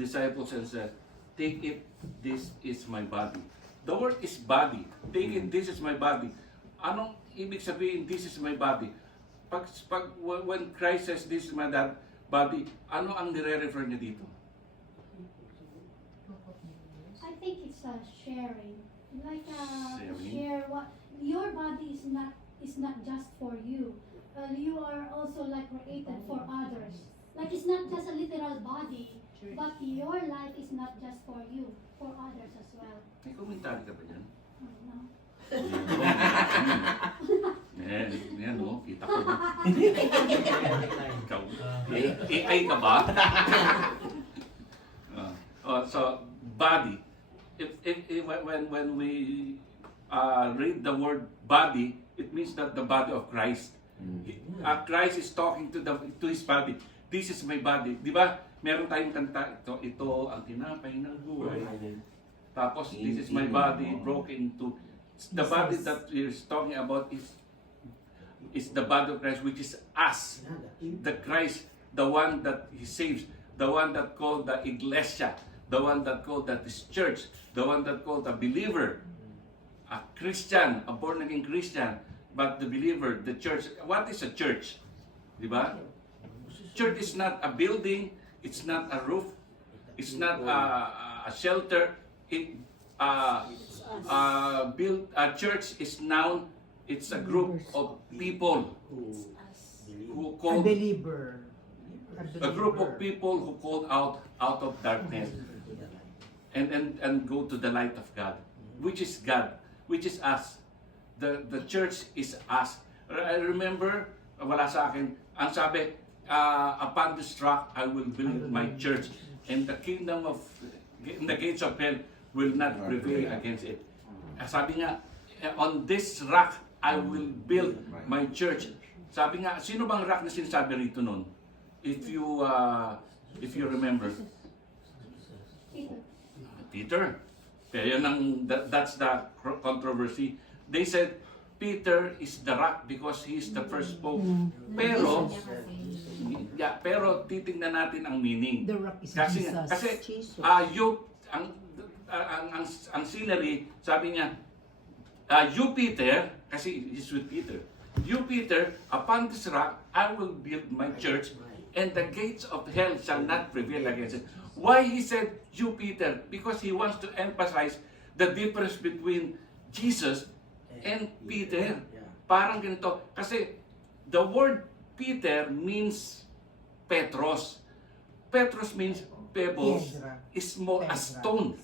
disciples and said, "Take it, this is my body." The word is body. Take it, this is my body. Anong ibig sabihin, this is my body? When Christ says, this is my body, ano ang nire-refer niya dito? I think it's a sharing. Like Sharing? share what your body is not just for you. You are also like created for others. Like it's not just a literal body, but your life is not just for you, for others as well. May komentary ka ba dyan? No? Yan o, kita ko. Ikaw, AI ka ba? So, body. When we read the word body, it means that the body of Christ. Christ is talking to his body. This is my body. Di ba? Meron tayong kanta, ito ang tinapay ng buhay. Tapos, this is my body broken into. The body that he's talking about is the body of Christ, which is us. The Christ, the one that he saves, the one that called the iglesia, the one that called that is church, the one that called a believer, a Christian, a born-again Christian, but the believer, the church. What is a church? Di ba? Church is not a building, it's not a roof, it's not a shelter. A church is now, it's a group of people who called, a group of people who called out of darkness and go to the light of God, which is God, which is us. The church is us. I remember, wala sa akin, ang sabi, upon this rock I will build my church, and the gates of hell will not prevail against it. Sabi nga, on this rock I will build my church. Sabi nga, sino bang rock na sinasabi rito nun? If you remember. Peter. Kaya that's the controversy. They said Peter is the rock because he is the first pope. Pero titingnan natin ang meaning. The rock is Kasi Jesus. ang scenery, sabi niya, you Peter, kasi he's with Peter, you Peter, upon this rock, I will build my church, and the gates of hell shall not prevail against it. Why he said, you Peter? Because he wants to emphasize the difference between Jesus and Peter. Parang ganito, kasi the word Peter means Petros. Petros means pebbles, is small as stone.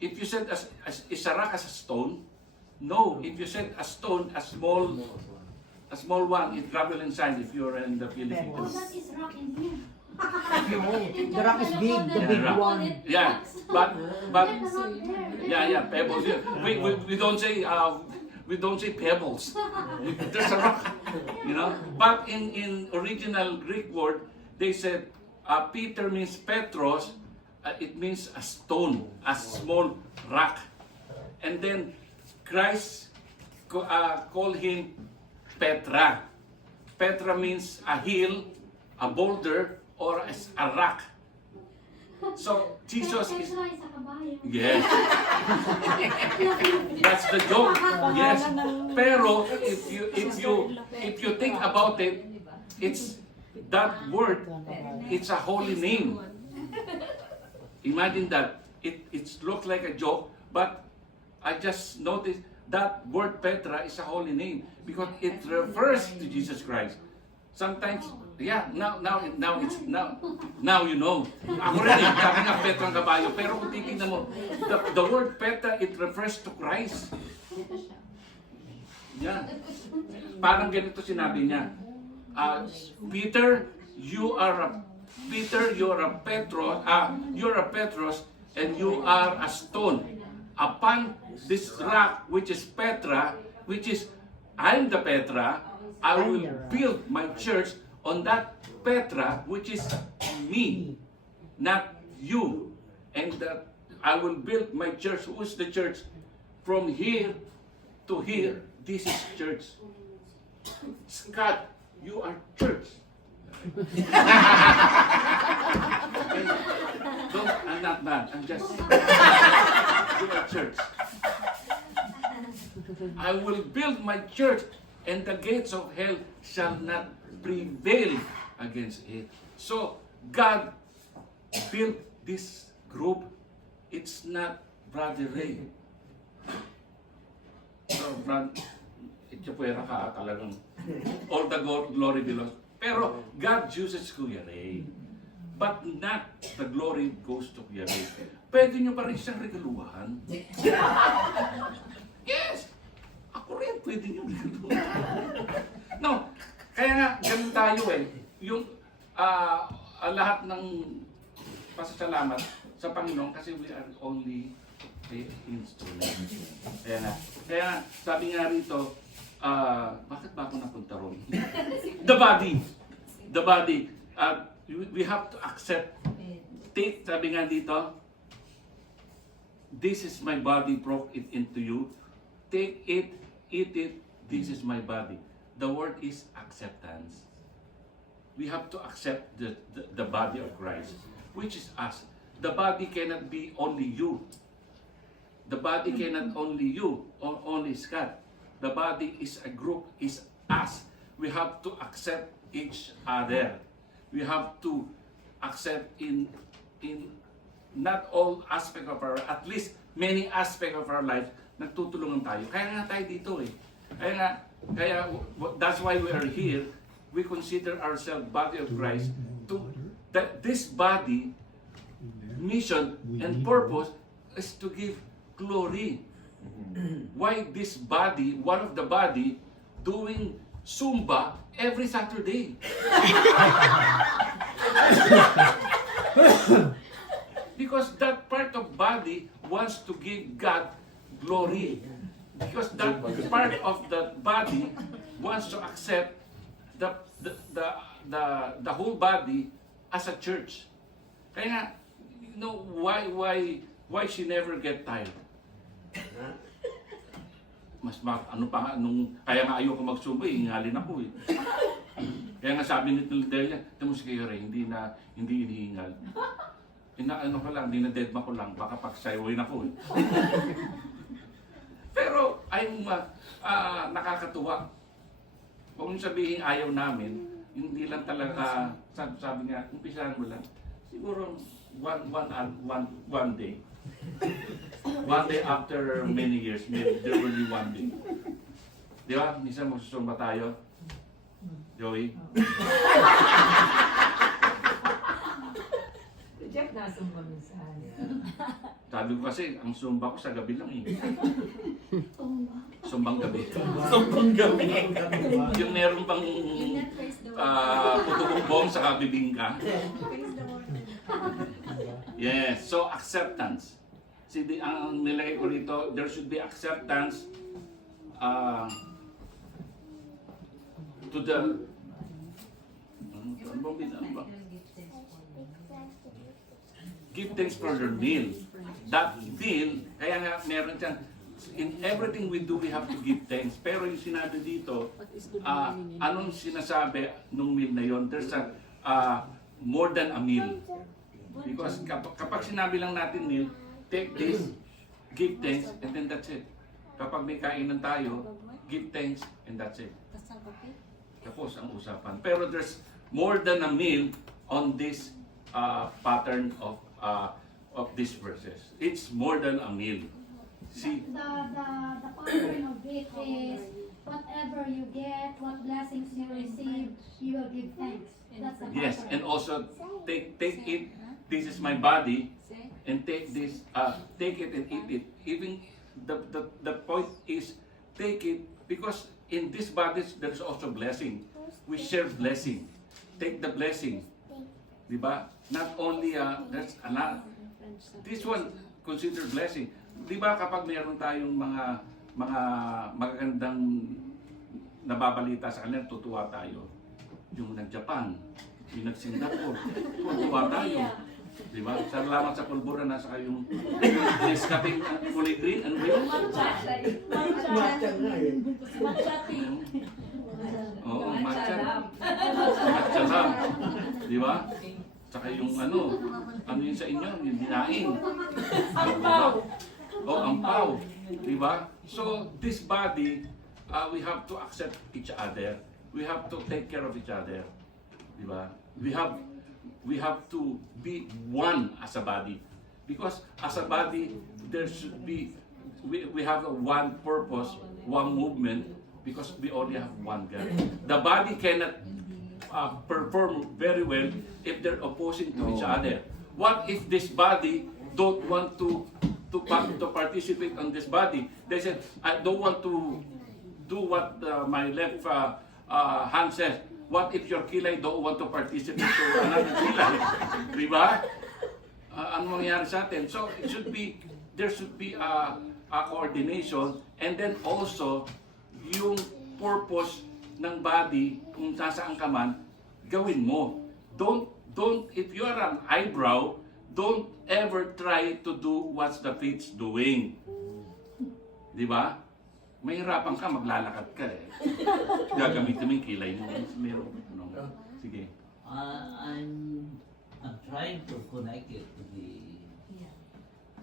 If you said is a rock as a stone, no. If you said a stone, a small one, it gravel inside. If you're in the Oh, Philippines, that is rock in here. The rock is big, the big rock. one. yeah, but yeah, pebbles. Yeah. We don't say pebbles. There's a rock, you know. But in original Greek word, they said Peter means Petros. It means a stone, a small rock. And then Christ called him Petra. Petra means a hill, a boulder, or a rock. So Jesus is... Petra is a kabayo. Yes. That's the joke. Yes. Pero if you think about it, it's that word, it's a holy name. Imagine that. It looks like a joke, but I just noticed that word Petra is a holy name because it refers to Jesus Christ. Sometimes, yeah, now you know. Ako rin, sabi nga Petra ang kabayo, pero kung titignan mo, the word Petra, it refers to Christ. Yeah. Parang ganito sinabi niya. Peter, you're a Petros, and you are a stone. Upon this rock, which is Petra, which is I'm the Petra, I will build my church on that Petra, which is me, not you. And that I will build my church. Who's the church? From here to here, this is church. Scott, you are church. Okay? I'm not mad. I'm just doing a church. I will build my church, and the gates of hell shall not prevail against it. So, God built this group. It's not Brother Ray. So, ito pwera ka talagang all the glory belongs. Pero God uses Kuya Ray. But not the glory goes to Kuya Ray. Pwede nyo pa rin siyang regaluhan. Yes! Ako rin, pwede nyo regaluhan. No, kaya nga, ganun tayo eh. Yung lahat ng pasasalamat sa Panginoon kasi we are only the instrument. Kaya sabi nga rito, bakit ba ako napunta ron? The body. We have to accept. Take, sabi nga dito, this is my body, broke it into you. Take it, eat it, this is my body. The word is acceptance. We have to accept the body of Christ, which is us. The body cannot be only you. The body cannot only you or only Scott. The body is a group, is us. We have to accept each other. We have to accept in not all aspect of our, at least many aspect of our life, nagtutulungan tayo. Kaya nga tayo dito eh. Kaya that's why we are here. We consider ourselves body of Christ. That this body, mission and purpose is to give glory. Why this body, one of the body, doing Zumba every Saturday? Because that part of body wants to give God glory. Because that part of the body wants to accept the whole body as a church. Kaya you know why she never get tired? Kaya nga ayoko mag-Zumba, hingalin ako eh. Kaya nga sabi ni Delia, tamo si Kuya Ray, hindi inihingal. Ano ko lang, hindi na deadma ko lang, baka pagsayawin ako eh. Pero ay nakakatuwa. Kung sabihin ayaw namin, hindi lang talaga, sabi nga, umpisahan mo lang, siguro one day. One day after many years, maybe there will be one day. Di ba? Minsan magsusumba tayo. Joey? Jeff, nasumba minsan. Sabi ko kasi, ang sumba ko sa gabi lang eh. Tumba. Sumbang gabi. Sobrang gabi. Yung meron pang putubumbong sa kabibingka. Yes, so acceptance. See, ang nilagay ko rito, there should be acceptance to the give thanks for your meal. That meal, kaya nga meron siyang, in everything we do, we have to give thanks. Pero yung sinabi dito, anong sinasabi nung meal na yon? There's a more than a meal. Because kapag sinabi lang natin meal, take this, give thanks, and then that's it. Kapag may kainan tayo, give thanks, and that's it. Tapos ang usapan. Pero there's more than a meal on this pattern of these verses. It's more than a meal. See? The pattern of it is whatever you get, what blessings you receive, you will give thanks. That's the pattern. Yes, and also take it. This is my body, and take this. Take it and eat it. Even the point is take it because in this body there's also blessing. We share blessing. Take the blessing. Diba? Not only that's this one considered blessing. Diba kapag mayroon tayong mga magagandang nababalita sa kanila, tutuwa tayo. Yung nag-Japan, yung nag-Singapore, tutuwa tayo. Diba? Salamat sa pulbura na sa kayong iskaping kulay green. Ano ba yun? Matcha nga eh. Oo, matcha. Matcha lang. Tsaka yung ano yun sa inyo, yung dinaing. Ampaw. O ampaw, di ba? So, this body, we have to accept each other. We have to take care of each other. Di ba? We have to be one as a body. Because as a body, there should be, we have a one purpose, one movement, because we only have one God. The body cannot perform very well if they're opposing to each other. What if this body don't want to participate on this body? They said, I don't want to do what my left hand says. What if your kilay don't want to participate to another kilay? Di ba? Ano mangyayari sa atin? So there should be a coordination, and then also yung purpose ng body, kung nasaan ka man, gawin mo. Don't, if you are an eyebrow, don't ever try to do what the feet's doing. Di ba? Mahirapan ka, maglalakad ka eh. Gagamitin mo yung kilay mo. Meron, no? Sige. I'm trying to connect it to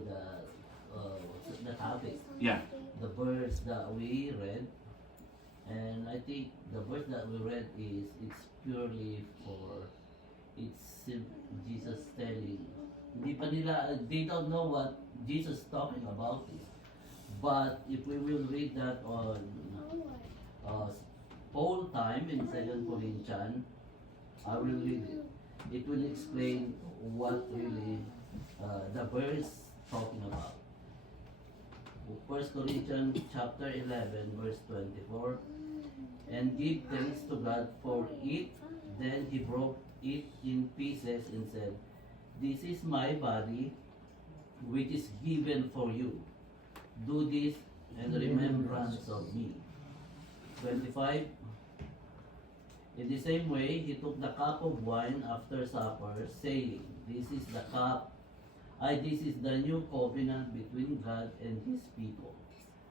the topic, Yeah. the verse that we read, and I think the verse that we read it's purely for Jesus telling. They don't know what Jesus is talking about it. But if we will read that on Paul time in 2 Corinthians, I will read it. It will explain what really the verse talking about. 1 Corinthians chapter 11 verse 24, and give thanks to God for it. Then he broke it in pieces and said, "This is my body, which is given for you. Do this in remembrance of me." 25. In the same way, he took the cup of wine after supper, saying, "This is the new covenant between God and His people,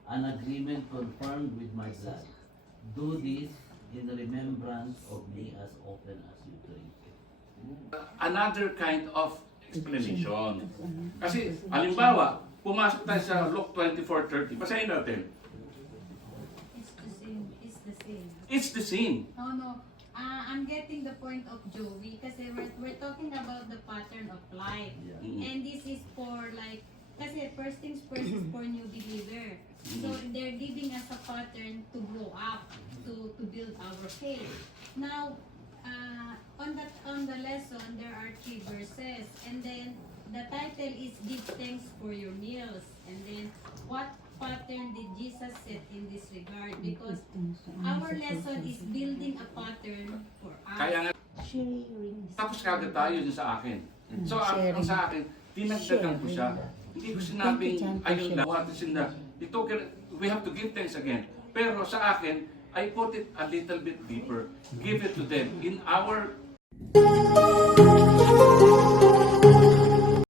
an agreement confirmed with my blood. Do this in remembrance of me as often as you drink." Another kind of explanation. Kasi, halimbawa, pumasok tayo sa Luke 24:30. Basahin natin. It's the same. It's the same. It's the same. No. I'm getting the point of Joey kasi we're talking about the pattern of life. Yeah. And this is for like, kasi first things first is for new believer. So they're giving us a pattern to grow up, to build our faith. Now, on the lesson, there are 3 verses. And then, the title is Give Thanks for Your Meals. And then, what pattern did Jesus set in this regard? Because our lesson is building a pattern for us. Kaya nga, tapos kagad tayo dun sa akin. So, ang sa akin, dinagdagan ko siya. Hindi ko sinabing, ayun lang, what is in the, we have to give thanks again. Pero sa akin, I put it a little bit deeper. Give it to them. In our